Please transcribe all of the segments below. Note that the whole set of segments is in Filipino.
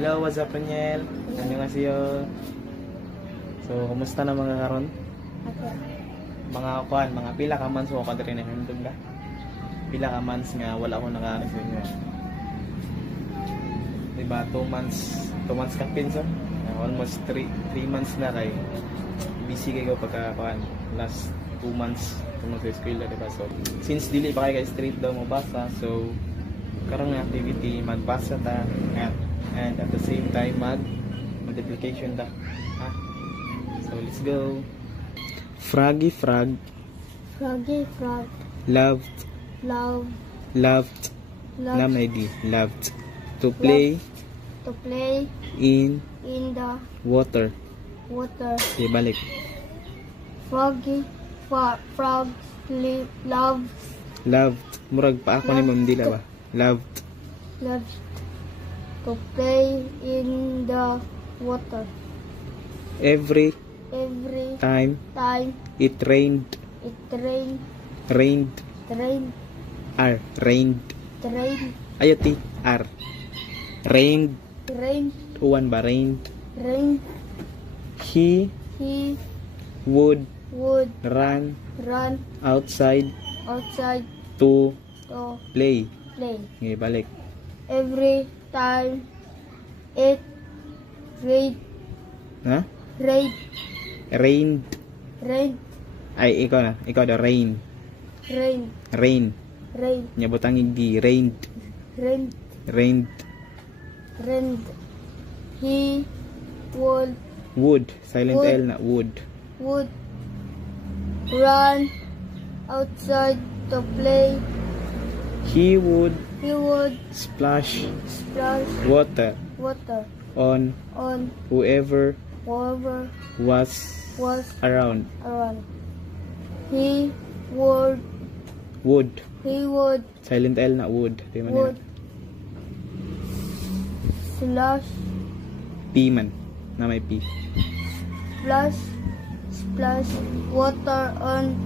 Hello, what's up, Raniel? Annyeonghaseyo. So, kumusta na mga karon? Mga kuan, mga pila ka months ko kadiri na hindog ka. Pila ka months nga wala ako naka-ano sa inyo. Diba, 2 months ka pinso? Almost 3 months na kay busy kayo pagka kuan. Last 2 months tungod sa eskwela, diba? So, since dili pa kayo street daw mo basa, so karong activity magbasa ta and at the same time multiplication ta. Ha? So let's go. Froggy frog. Froggy frog. Loved. Namedi. Loved. To play. To play. In the water. Okay, balik. Frog loves. Loved. Murag pa ako ni Ma'am Dila ba? Loved to play in the water. Every time it rained. Rained. Ayati. Rained. Uwan ba? Rained. He would run outside to play. Okay, balik. Every time it rained. Ha? Rained. Ay, ikaw na. Ikaw na. Rain. Nyabutangin di. Rained. He would. Silent L na. Would run outside to play. He would splash water on whoever was around. He would silent L na. Would slash P man na may P. Splash water on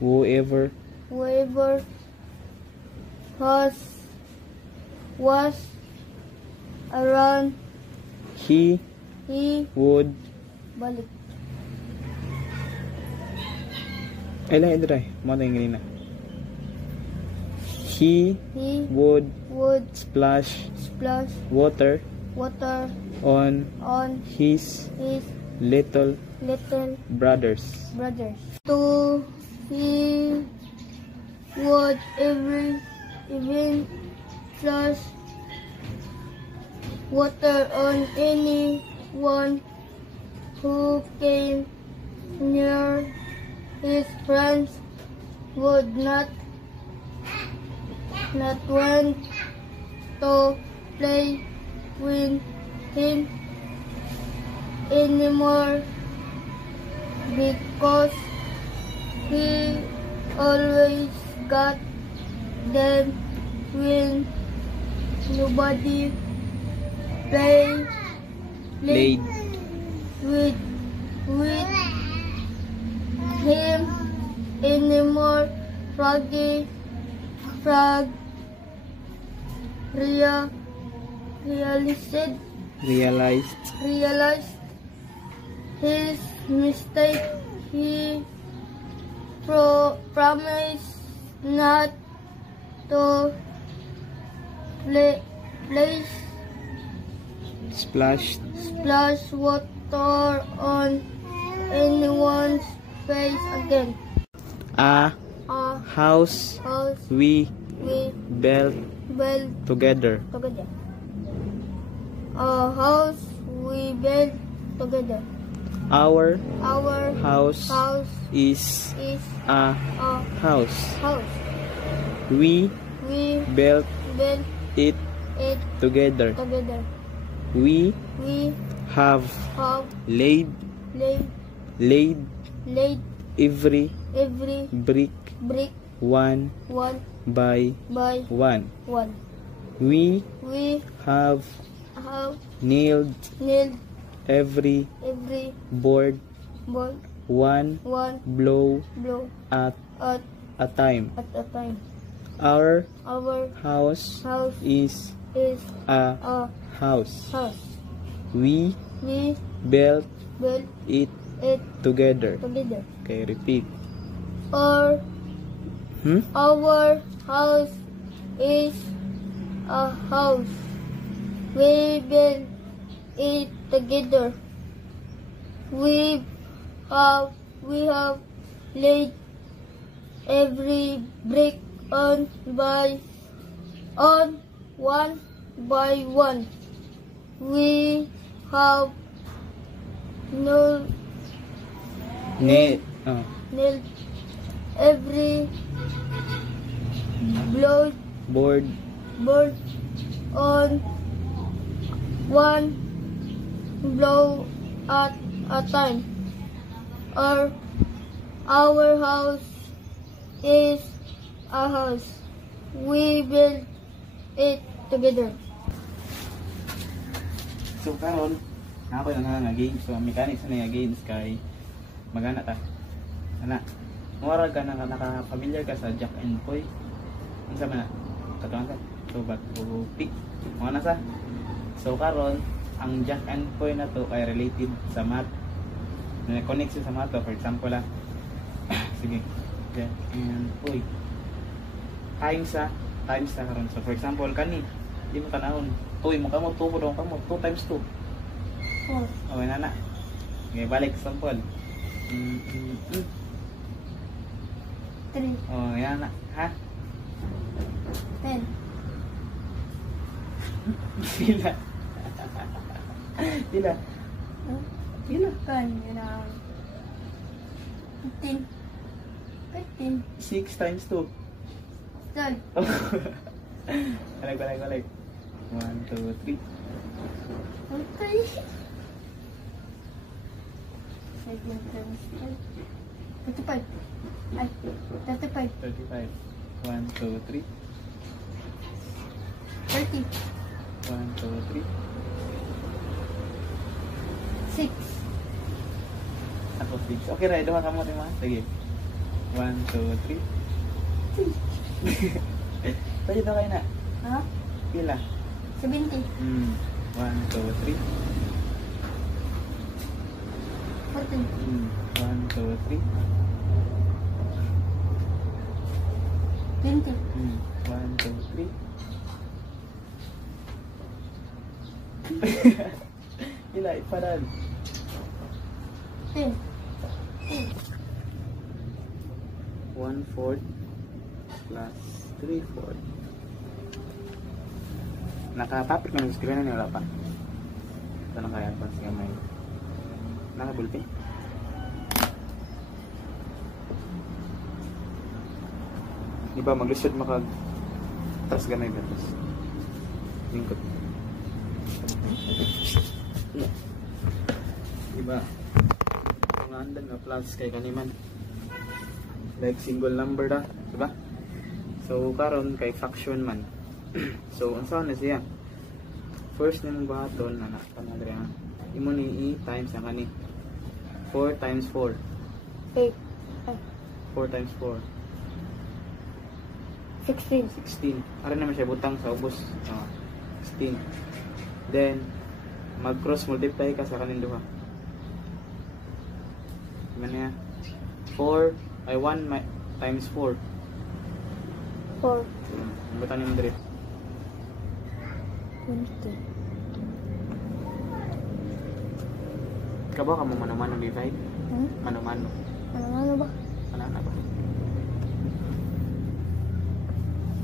whoever was around. He would balik. Ay lang idray mo na yung na. He would splash water on his little brothers. To he would even splash water on anyone who came near. His friends would not want to play with him anymore because he always got them when nobody played with him anymore. Frog realized his mistake. He promised not to Splash water on anyone's face again. A house we built together. A house we built together. Our house is a house. We built it together. We have laid every brick one by one. We have nailed every board one blow at a time. Our Our house house is is a a house. house. We We built built it it together. together. Okay, repeat. Our house is a house. We built it together. We have laid every brick on one by one. We have nailed nailed every Board board on one blow at a time. Our house is a house. We built it together. So karon na ako na nga games. So ang mechanics na nga games kay magana ta. Ana. Mura ka na naka-familiar ka sa Jack and Poy. Unsa man na? Katuan ka. So back to pick. Mga nasa. So karon ang Jack and Poy na to ay related sa math. Na-connect siya sa math. For example sige. Jack and Poy. Times karon. So for example kani di mo tanahon. Toy mo kamo 2 mo daw kamo 2 times 2. Okay na na. Okay, balik sample. 3, Oh, yan na. Ha? 10, Pila. Pila. Pila. 15, 6 times 2. 12, Balik. 1, 2, 3. okay. 7 times 12, 35. Ay, 35, 35. 1, 2, 3. 30, 1, 2, 3. 6, Ako 6. Okay na, duha ka mo rin mga. Sige. 1, 2, 3. Pwede na kayo na. ha? Pila. 70, 1, 2, 3. 14, 1, 2, 3. 20, 1, 2, 3. Pila, iparan. 10, 1/4 plus 3/4. Nakapapit na ng screen na nila pa. Ito na kaya pa siya may nakabulpi. Di ba maglusod makag tas gamay ba tas lingkod. Di ba? Kung andan nga plus kay kaniman. Like single number da, di ba? So karon kay fraction man. So unsa na siya? First nimong bahaton na panadre ha. Imo ni e times ang kani 4 times 4. 8, 4 times 4. 16, 16. Ara naman siya butang sa ubos. 16. Then mag-cross multiply ka sa kanin duha. Man niya? 4 ay 1 times 4. 4, Butang yung dire. 20, Kabo ka mo mano-mano divide? Mano-mano. ano ba? Ano na ba?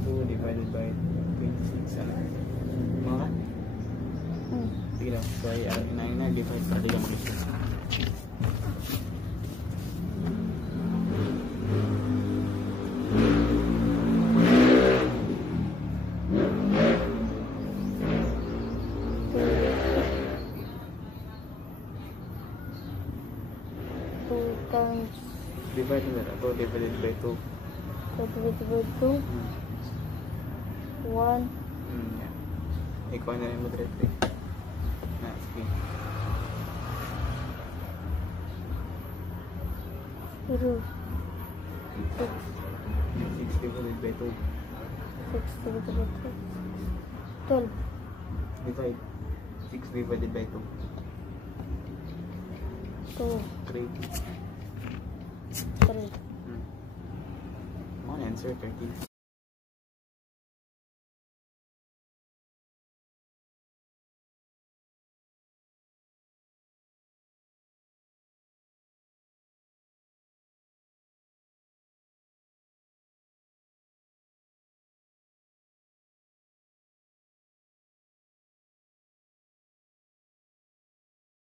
2 divided by 26. Ano? Mga? Sige lang. So ay na divide para di ka mag-isip. Divide na ito. Divided by 2. Divided by 2, 1, Yeah. Ikaw na rin mo directly. Na, sige. 0, 6, 6 divided by 2. divided by 12. Divide. 6 divided by 2. 2, 3. 3. Oh, answer 13.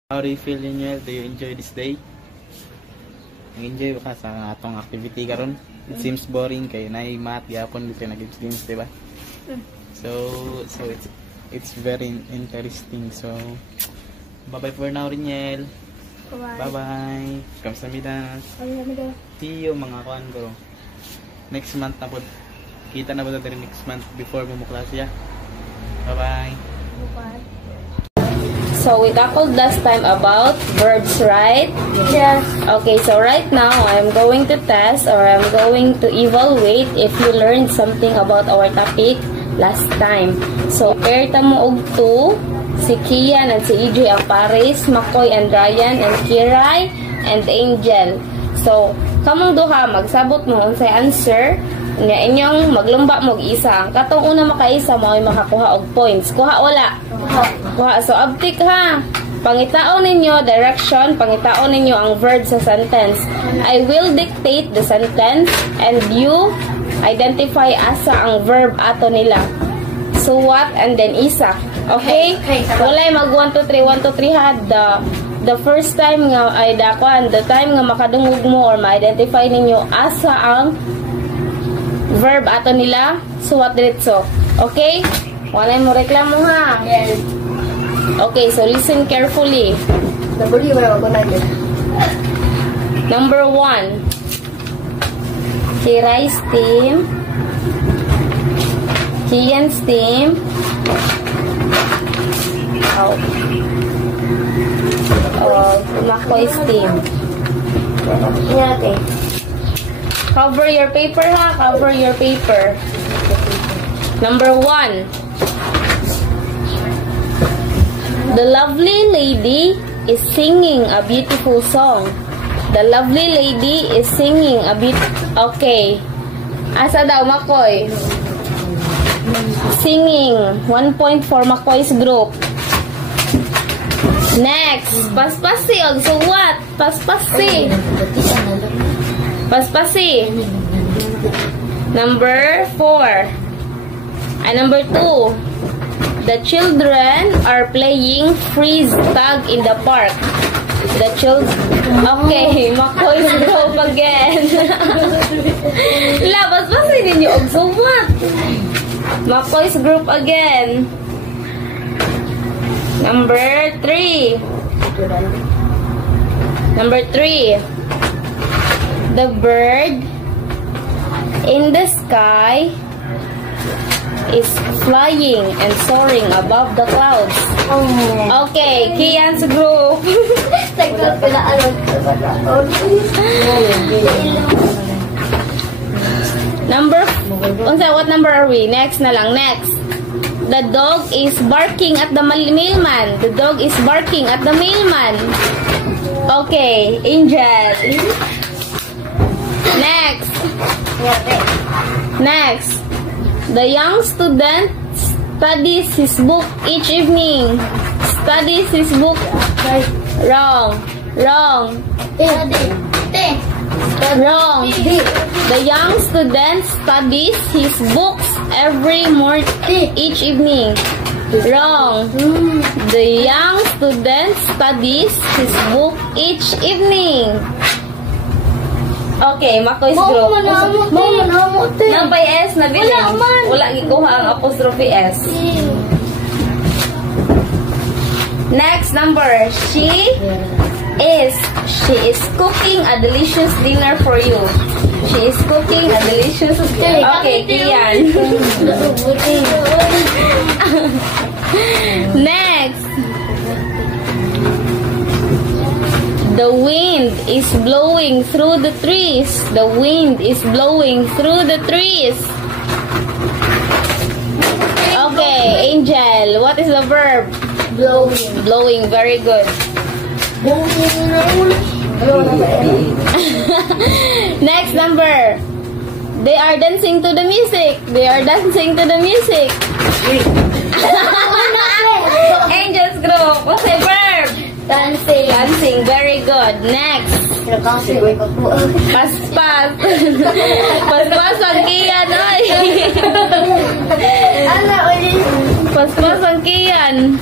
How do you feel, Linuel? Do you enjoy this day? Nag-enjoy ba ka sa atong activity karon? It seems boring kay nay math gyapon di ka nag-games, di ba? So it's very interesting. So bye-bye for now, Linuel. Bye-bye. Kamsahamnida. See you mga kuan ko. Next month na po. Kita na po tayo next month before mo klase ya. Bye-bye. Bye. So we tackled last time about verbs, right? Yes. Okay, so right now I'm going to test or I'm going to evaluate if you learned something about our topic last time. So pair ta mo og 2, si Kian and si EJ ang pares, Makoy and Ryan and Kiray and Angel. So kamong duha magsabot mo unsay answer nya inyong maglumba mo og isa. Ang katong una makaisa mo ay makakuha og points. Kuha wala? Kuha. So abtik ha. Pangitaon ninyo direction, pangitaon ninyo ang verb sa sentence. I will dictate the sentence and you identify asa ang verb ato nila. So what and then isa. Okay? Walay mag 1 2 3 1 2 3 ha. The first time nga ay dakwan, the time nga makadungog mo or ma-identify ninyo asa ang verb ato nila, suwat diretso. Okay? Walay mo reklamo ha. Yes. Okay, so listen carefully. Number 1. Kiray's team. Kian's team. Makoy's team. Okay. Cover your paper ha. Cover your paper. Number 1. The lovely lady is singing a beautiful song. The lovely lady is singing a Okay. Asa daw, Makoy? Singing. 1 point for Makoy's group. Next. Paspasi. So what? Paspasi. Paspasi. Number 4. Number 2. The children are playing freeze tag in the park. The children... Okay, Makoy's group again. Labas pa sa ninyo. So what? Makoy's group again. Number 3. Number 3. The bird in the sky is flying and soaring above the clouds. Okay, Kian's group. What number are we? Next na lang, next. The dog is barking at the mailman. The dog is barking at the mailman. Okay, Angel. Next. Next. The young student studies his book each evening. Studies his book. Wrong. Wrong. Wrong. The young student studies his books every morning, each evening. Wrong. The young student studies his book each evening. Okay, Makoy's group. Nambay S na bilin. Wala gikuha ang apostrophe S. Next number. She is cooking a delicious dinner for you. She is cooking a delicious dinner. Okay, Kian. Next. The wind is blowing through the trees. The wind is blowing through the trees. Angel, what is the verb? Blowing. Blowing, very good. Next number. They are dancing to the music. They are dancing to the music. Angels group. What's the verb? Dancing. Dancing, very good. Next. Paspas. Paspas ang kiyan, oy. Ano ulit? Paspas ang kiyan.